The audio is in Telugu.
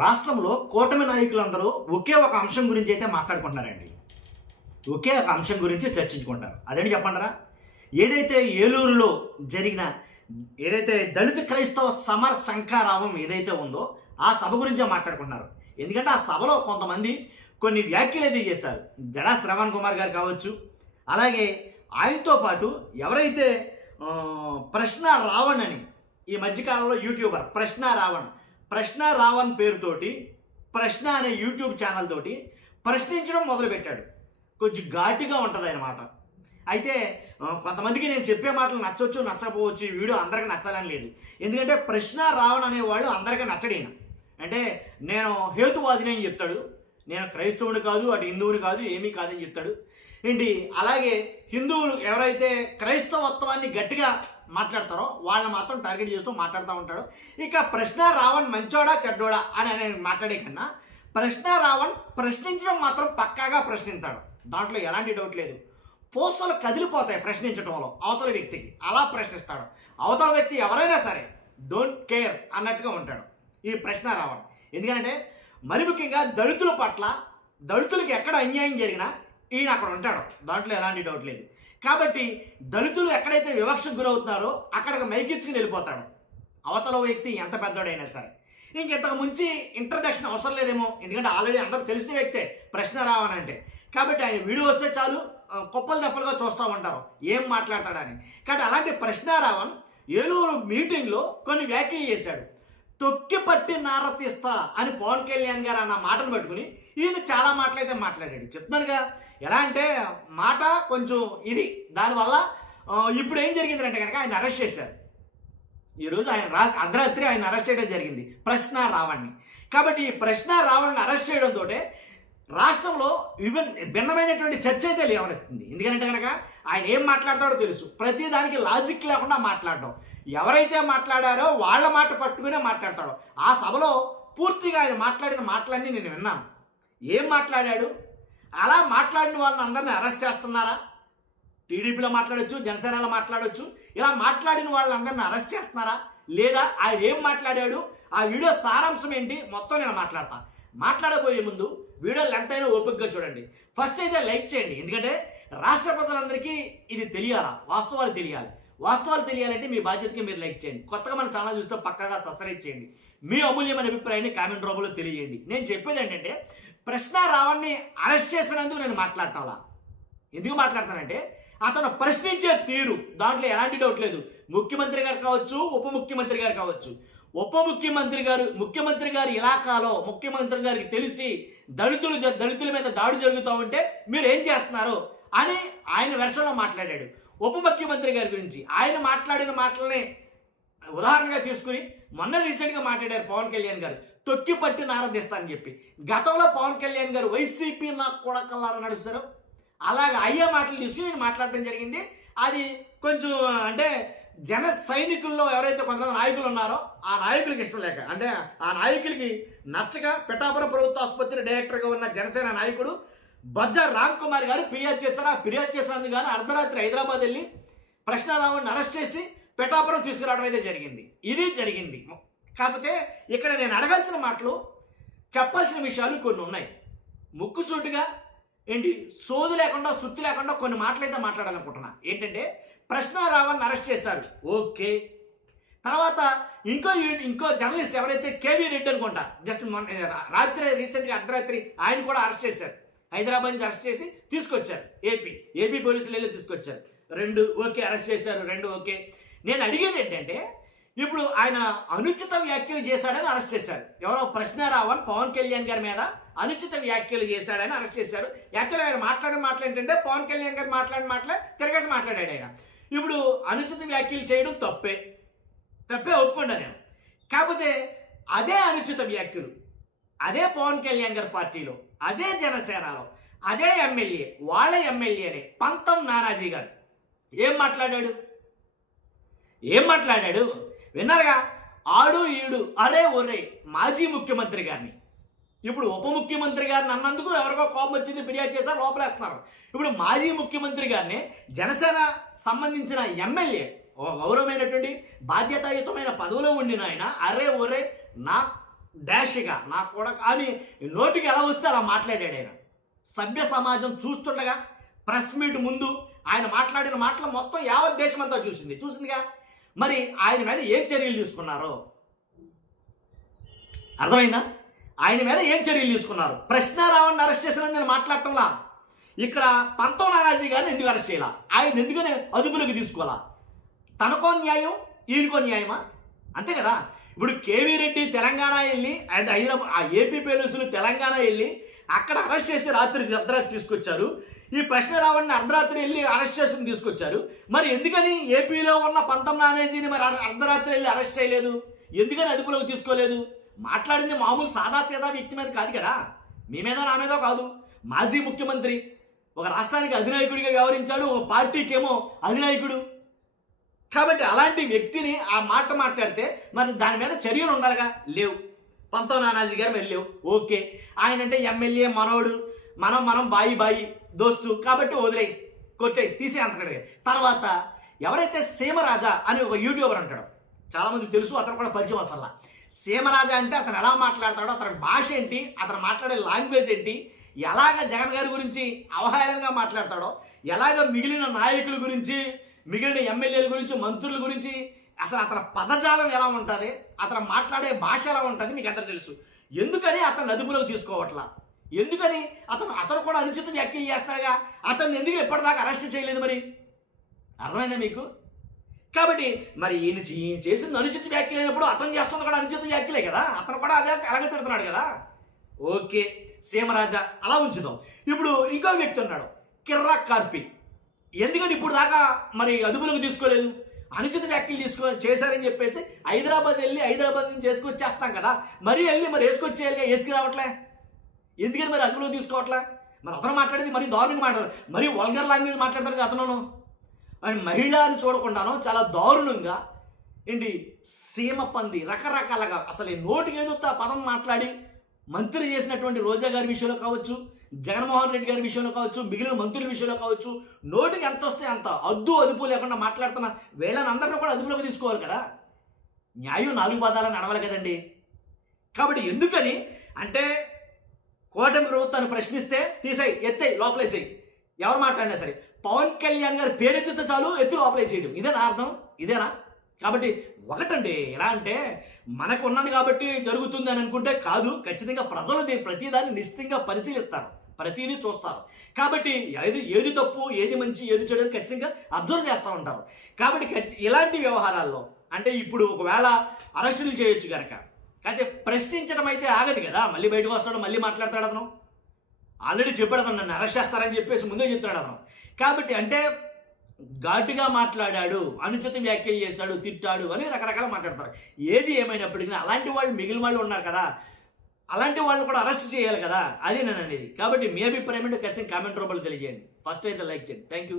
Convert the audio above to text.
రాష్ట్రంలో కూటమి నాయకులందరూ ఒకే ఒక అంశం గురించి అయితే మాట్లాడుకుంటున్నారండి. ఒకే ఒక అంశం గురించి చర్చించుకుంటారు. అదేంటి చెప్పంటారా? ఏదైతే ఏలూరులో జరిగిన ఏదైతే దళిత క్రైస్తవ సమర శంఖారావం ఏదైతే ఉందో ఆ సభ గురించే మాట్లాడుకుంటున్నారు. ఎందుకంటే ఆ సభలో కొంతమంది కొన్ని వ్యాఖ్యలు అయితే చేశారు. జడా శ్రవణ్ కుమార్ గారు కావచ్చు, అలాగే ఆయనతో పాటు ఎవరైతే ప్రశ్న రావణ్ అని ఈ మధ్యకాలంలో యూట్యూబర్ ప్రశ్న రావణ్ పేరుతోటి ప్రశ్న అనే యూట్యూబ్ ఛానల్ తోటి ప్రశ్నించడం మొదలుపెట్టాడు. కొంచెం ఘాటుగా ఉంటుంది అన్నమాట. అయితే కొంతమందికి నేను చెప్పే మాటలు నచ్చవచ్చు నచ్చకపోవచ్చు, ఈ వీడియో అందరికీ నచ్చాలని లేదు. ఎందుకంటే ప్రశ్న రావణ్ అనేవాళ్ళు అందరికీ నచ్చడైన. అంటే నేను హేతువాదిని అని చెప్తాడు, నేను క్రైస్తవుని కాదు, అటు హిందువుని కాదు, ఏమీ కాదని చెప్తాడు ఏంటి. అలాగే హిందువులు ఎవరైతే క్రైస్తవత్వాన్ని గట్టిగా మాట్లాడతారో వాళ్ళని మాత్రం టార్గెట్ చేస్తూ మాట్లాడుతూ ఉంటాడు. ఇక ప్రశ్న రావణ్ మంచోడా చెడ్డోడా అని నేను మాట్లాడే కన్నా ప్రశ్న రావణ్ ప్రశ్నించడం మాత్రం పక్కాగా ప్రశ్నిస్తాడు. దాంట్లో ఎలాంటి డౌట్ లేదు. పోస్టులు కదిలిపోతాయి ప్రశ్నించడంలో అవతల వ్యక్తికి. అలా ప్రశ్నిస్తాడు. అవతల వ్యక్తి ఎవరైనా సరే డోంట్ కేర్ అన్నట్టుగా ఉంటాడు ఈ ప్రశ్న రావణ్. ఎందుకంటే మరి ముఖ్యంగా దళితుల పట్ల, దళితులకి ఎక్కడ అన్యాయం జరిగినా ఈయన అక్కడ ఉంటాడు. దాంట్లో ఎలాంటి డౌట్ లేదు. కాబట్టి దళితులు ఎక్కడైతే వివక్షకు గురవుతున్నారో అక్కడికి మైకిచ్చుకుని వెళ్ళిపోతాడు అవతల వ్యక్తి ఎంత పెద్దోడైనా సరే. ఇంతకు ముంచి ఇంట్రడక్షన్ అవసరం లేదేమో, ఎందుకంటే ఆల్రెడీ అందరూ తెలిసిన వ్యక్తే ప్రశ్న రావణ్ అంటే. కాబట్టి ఆయన వీడియో వస్తే చాలు కుప్పలు దప్పలుగా చూస్తూ ఉంటారు ఏం మాట్లాడతాడని. కాబట్టి అలాంటి ప్రశ్న రావణ్ ఏలూరు మీటింగ్లో కొన్ని వ్యాఖ్యలు చేశాడు. తొక్కి పట్టి నారతీస్తా అని పవన్ కళ్యాణ్ గారు అన్న మాటను పట్టుకుని ఈయన చాలా మాటలైతే మాట్లాడాడు. చెప్తున్నానుగా ఎలా అంటే మాట కొంచెం ఇది. దానివల్ల ఇప్పుడు ఏం జరిగిందంటే కనుక ఆయన అరెస్ట్ చేశారు. ఈరోజు ఆయన అర్ధరాత్రి ఆయన అరెస్ట్ చేయడం జరిగింది ప్రశ్న రావణ్ని. కాబట్టి ఈ ప్రశ్న రావణ్ని అరెస్ట్ చేయడంతో రాష్ట్రంలో భిన్నమైనటువంటి చర్చ అయితే లేవనెత్తుంది. ఎందుకంటే కనుక ఆయన ఏం మాట్లాడతాడో తెలుసు. ప్రతి దానికి లాజిక్ లేకుండా మాట్లాడడం. ఎవరైతే మాట్లాడారో వాళ్ళ మాట పట్టుకునే మాట్లాడతాడో. ఆ సభలో పూర్తిగా ఆయన మాట్లాడిన మాటలన్నీ నేను విన్నాను. ఏం మాట్లాడాడు? అలా మాట్లాడిన వాళ్ళని అందరినీ అరెస్ట్ చేస్తున్నారా? టీడీపీలో మాట్లాడొచ్చు, జనసేనలో మాట్లాడొచ్చు. ఇలా మాట్లాడిన వాళ్ళందరినీ అరెస్ట్ చేస్తున్నారా? లేదా ఆయన ఏం మాట్లాడాడు, ఆ వీడియో సారాంశం ఏంటి, మొత్తం నేను మాట్లాడబోయే ముందు వీడియో లెంత్ అయినా ఓపికగా చూడండి. ఫస్ట్ అయితే లైక్ చేయండి. ఎందుకంటే రాష్ట్ర ప్రజలందరికీ ఇది తెలియాలా, వాస్తవాలు తెలియాలి. వాస్తవాలు తెలియాలంటే మీ బాధ్యతకి మీరు లైక్ చేయండి. కొత్తగా మన ఛానల్ చూస్తే పక్కాగా సబ్స్క్రైబ్ చేయండి. మీ అమూల్యమైన అభిప్రాయాన్ని కామెంట్ రూపంలో తెలియజేయండి. నేను చెప్పేది ఏంటంటే ప్రశ్న రావణ్ని అరెస్ట్ చేసినందుకు నేను మాట్లాడతాను. ఎందుకు మాట్లాడతానంటే అతను ప్రశ్నించే తీరు, దాంట్లో ఎలాంటి డౌట్ లేదు. ముఖ్యమంత్రి గారు కావచ్చు, ఉప ముఖ్యమంత్రి గారు కావచ్చు. ముఖ్యమంత్రి గారి ఇలాకాలో ముఖ్యమంత్రి గారికి తెలిసి దళితుల మీద దాడి జరుగుతూ ఉంటే మీరు ఏం చేస్తున్నారు అని ఆయన వెర్షన్లో మాట్లాడాడు. ఉప ముఖ్యమంత్రి గారి గురించి ఆయన మాట్లాడిన మాటలనే ఉదాహరణగా తీసుకుని మొన్న రీసెంట్గా మాట్లాడారు పవన్ కళ్యాణ్ గారు. తొక్కి పట్టి నారదీస్తానని చెప్పి. గతంలో పవన్ కళ్యాణ్ గారు వైసీపీ నాకు కూడా కల్లారా నడుస్తారు, అలాగే అయ్యే మాటలు తీసుకుని నేను మాట్లాడటం జరిగింది. అది కొంచెం అంటే జన సైనికుల్లో ఎవరైతే కొంతమంది నాయకులు ఉన్నారో ఆ నాయకులకి ఇష్టం లేక, అంటే ఆ నాయకులకి నచ్చక పిఠాపురం ప్రభుత్వ ఆసుపత్రి డైరెక్టర్గా ఉన్న జనసేన నాయకుడు బజ్జా రామ్ కుమార్ గారు ఫిర్యాదు చేశారు. ఆ ఫిర్యాదు చేసినందుకు కానీ అర్ధరాత్రి హైదరాబాద్ వెళ్ళి ప్రశ్న రావణ్ని అరెస్ట్ చేసి పిఠాపురం తీసుకురావడం అయితే జరిగింది. ఇది జరిగింది. కాకపోతే ఇక్కడ నేను అడగాల్సిన మాటలు, చెప్పాల్సిన విషయాలు కొన్ని ఉన్నాయి. ముక్కుసూటిగా ఏంటి సోదు లేకుండా సుత్తి లేకుండా కొన్ని మాటలైతే మాట్లాడాలనుకుంటున్నా. ఏంటంటే ప్రశ్న రావణ్ని అరెస్ట్ చేశారు, ఓకే. తర్వాత ఇంకో జర్నలిస్ట్ ఎవరైతే కేవీ రెడ్డి అనుకుంటా, జస్ట్ రాత్రి రీసెంట్గా అర్ధరాత్రి ఆయన కూడా అరెస్ట్ చేశారు. హైదరాబాద్ నుంచి అరెస్ట్ చేసి తీసుకొచ్చారు. ఏపీ పోలీసులు వెళ్ళి తీసుకొచ్చారు. 2 ఓకే, అరెస్ట్ చేశారు, 2 ఓకే. నేను అడిగేది ఏంటంటే ఇప్పుడు ఆయన అనుచిత వ్యాఖ్యలు చేశాడని అరెస్ట్ చేశారు. ఎవరో ప్రశ్న రావణ్ పవన్ కళ్యాణ్ గారి మీద అనుచిత వ్యాఖ్యలు చేశాడని అరెస్ట్ చేశారు. యాక్చువల్గా ఆయన మాట్లాడిన మాటలు ఏంటంటే పవన్ కళ్యాణ్ గారు మాట్లాడిన మాటలే తిరగేసి మాట్లాడాడు ఆయన. ఇప్పుడు అనుచిత వ్యాఖ్యలు చేయడం తప్పే ఒప్పుకోండి నేను. కాకపోతే అదే అనుచిత వ్యాఖ్యలు అదే పవన్ కళ్యాణ్ గారి పార్టీలో, అదే జనసేనలో, అదే ఎమ్మెల్యే, వాళ్ళ ఎమ్మెల్యేనే పంతం నానాజీ గారు ఏం మాట్లాడాడు విన్నారుగా. ఆడు ఈడు అరే ఒరే మాజీ ముఖ్యమంత్రి గారిని, ఇప్పుడు ఉప ముఖ్యమంత్రి గారిని అన్నందుకు ఎవరికో కోపం వచ్చింది, ఫిర్యాదు చేశారు, లోపలేస్తున్నారు. ఇప్పుడు మాజీ ముఖ్యమంత్రి గారిని జనసేన సంబంధించిన ఎమ్మెల్యే, గౌరవమైనటువంటి బాధ్యతాయుతమైన పదవిలో ఉండిన ఆయన అరే ఒరే నా డాష్గా నా కూడా కానీ నోటికి ఎలా వస్తే అలా మాట్లాడాడు ఆయన. సభ్య సమాజం చూస్తుండగా ప్రెస్ మీట్ ముందు ఆయన మాట్లాడిన మాటలు మొత్తం యావత్ దేశం అంతా చూసిందిగా. మరి ఆయన మీద ఏం చర్యలు తీసుకున్నారో అర్థమైందా? ఆయన మీద ఏం చర్యలు తీసుకున్నారు? ప్రశ్నారావుని అరెస్ట్ చేసిన నేను మాట్లాడటంలా. ఇక్కడ పంతం నానాజీ గారిని ఎందుకు అరెస్ట్ చేయాల? ఆయన ఎందుకని అదుపులోకి తీసుకోవాలా? తనకో న్యాయం, ఈయనకో న్యాయమా? అంతే కదా. ఇప్పుడు కేవీ రెడ్డి తెలంగాణ వెళ్ళి అండ్ హైదరాబాద్ ఆ ఏపీ పోలీసులు తెలంగాణ వెళ్ళి అక్కడ అరెస్ట్ చేసి అర్ధరాత్రి తీసుకొచ్చారు. ఈ ప్రశ్నరావుని అర్ధరాత్రి వెళ్ళి అరెస్ట్ చేసి తీసుకొచ్చారు. మరి ఎందుకని ఏపీలో ఉన్న పంతం నానాజీని మరి అర్ధరాత్రి వెళ్ళి అరెస్ట్ చేయలేదు? ఎందుకని అదుపులోకి తీసుకోలేదు? మాట్లాడింది మామూలు సాదాసీదా వ్యక్తి మీద కాదు కదా, మీ మీద నా మీద కాదు. మాజీ ముఖ్యమంత్రి, ఒక రాష్ట్రానికి అధినాయకుడిగా వ్యవహరించాడు, ఒక పార్టీకేమో అధినాయకుడు. కాబట్టి అలాంటి వ్యక్తిని ఆ మాట మాట్లాడితే మరి దాని మీద చర్యలు ఉండాలిగా, లేవు. పంతం నానాజీ గారు మరి లేవు. ఓకే, ఆయన అంటే ఎమ్మెల్యే మనోడు, మనం బాయి దోస్తు కాబట్టి వదిలేయి, కొట్టేయి, తీసే అంతకడిగా. తర్వాత ఎవరైతే సీమరాజా అని ఒక యూట్యూబర్ అంటాడు, చాలామందికి తెలుసు, అతను కూడా పరిచయం అసలు. సీమరాజా అంటే అతను ఎలా మాట్లాడతాడో, అతని భాష ఏంటి, అతను మాట్లాడే లాంగ్వేజ్ ఏంటి, ఎలాగ జగన్ గారి గురించి అవహేళనగా మాట్లాడతాడో, ఎలాగ మిగిలిన నాయకుల గురించి, మిగిలిన ఎమ్మెల్యేల గురించి, మంత్రుల గురించి అసలు అతని పదజాలం ఎలా ఉంటుంది, అతను మాట్లాడే భాష ఎలా ఉంటుంది మీకు అందరూ తెలుసు. ఎందుకని అతను అదుపులోకి తీసుకోవట్లా? ఎందుకని అతను కూడా అనుచిత వ్యాఖ్యలు చేస్తాడుగా, అతన్ని ఎందుకు ఎప్పటిదాకా అరెస్ట్ చేయలేదు? మరి అర్థమైందా మీకు? కాబట్టి మరి ఈయన చేసింది అనుచిత వ్యాఖ్యలు అయినప్పుడు అతను చేస్తుంది కూడా అనుచిత వ్యాఖ్యలే కదా, అతను కూడా అదే అలాగే తిడుతున్నాడు కదా. ఓకే, సీమరాజా అలా ఉంచుదాం. ఇప్పుడు ఇంకో వ్యక్తి ఉన్నాడు, కిర్రా కార్పి. ఎందుకని ఇప్పుడు దాకా మరి అదుపులోకి తీసుకోలేదు? అనుచిత వ్యాఖ్యలు చేశారని చెప్పేసి హైదరాబాద్ నుంచి వేసుకొచ్చేస్తాం కదా, మరి వేసుకొచ్చేయాలిగా, వేసుకురావట్లే. ఎందుకని మరి అదుపులోకి తీసుకోవట్లే? మరి అతను మాట్లాడేది మరి దారుణంగా మాట్లాడారు, మరి వల్గర్ లాంగ్వేజ్ మాట్లాడతారు కదా అతను. అండ్ మహిళని చూడకుండాను చాలా దారుణంగా ఏంటి సీమ పంది రకరకాలుగా అసలు నోటికి ఏదో పదం మాట్లాడి మంత్రి చేసినటువంటి రోజా గారి విషయంలో కావచ్చు, జగన్మోహన్ రెడ్డి గారి విషయంలో కావచ్చు, మిగిలిన మంత్రుల విషయంలో కావచ్చు, నోటికి ఎంత వస్తే అంత అదుపు లేకుండా మాట్లాడుతున్న వీళ్ళని అందరినీ కూడా అదుపులోకి తీసుకోవాలి కదా. న్యాయం 4 పదాలను నడవాలి కదండి. కాబట్టి ఎందుకని అంటే కూటమి ప్రభుత్వాన్ని ప్రశ్నిస్తే తీసేయి, ఎత్తేయి, లోపలేసేయి, ఎవరు మాట్లాడినా సరే. పవన్ కళ్యాణ్ గారి పేరెత్తితే చాలు ఎత్తి లోపలేసేయడం, ఇదేనా అర్థం? ఇదేనా? కాబట్టి ఒకటండి, ఎలా అంటే మనకు ఉన్నది కాబట్టి జరుగుతుంది అని అనుకుంటే కాదు. ఖచ్చితంగా ప్రజలు ప్రతిదాన్ని నిశ్చితంగా పరిశీలిస్తారు, ప్రతిదీ చూస్తారు. కాబట్టి ఏది తప్పు, ఏది మంచి, ఏది చెడు ఖచ్చితంగా అబ్జర్వ్ చేస్తూ ఉంటారు. కాబట్టి ఇలాంటి వ్యవహారాల్లో అంటే ఇప్పుడు ఒకవేళ అరెస్టులు చేయొచ్చు కనుక, అయితే ప్రశ్నించడం అయితే ఆగదు కదా. మళ్ళీ బయటకు వస్తాడు, మళ్ళీ మాట్లాడతాడు. అతను ఆల్రెడీ చెప్పాడు, అతను నన్ను అరెస్ట్ చేస్తారని చెప్పేసి ముందే చెప్తాడు అతను. కాబట్టి అంటే ఘాటుగా మాట్లాడాడు, అనుచిత వ్యాఖ్యలు చేశాడు, తిట్టాడు అని రకరకాల మాట్లాడతారు. ఏది ఏమైనప్పటికీ అలాంటి వాళ్ళు మిగిలిన వాళ్ళు ఉన్నారు కదా, అలాంటి వాళ్ళు కూడా అరెస్ట్ చేయాలి కదా, అది నేను అనేది. కాబట్టి మీ అభిప్రాయం అంటే ఖచ్చితంగా కామెంట్ రూపంలో తెలియజేయండి. ఫస్ట్ అయితే లైక్ చేయండి. Thank you.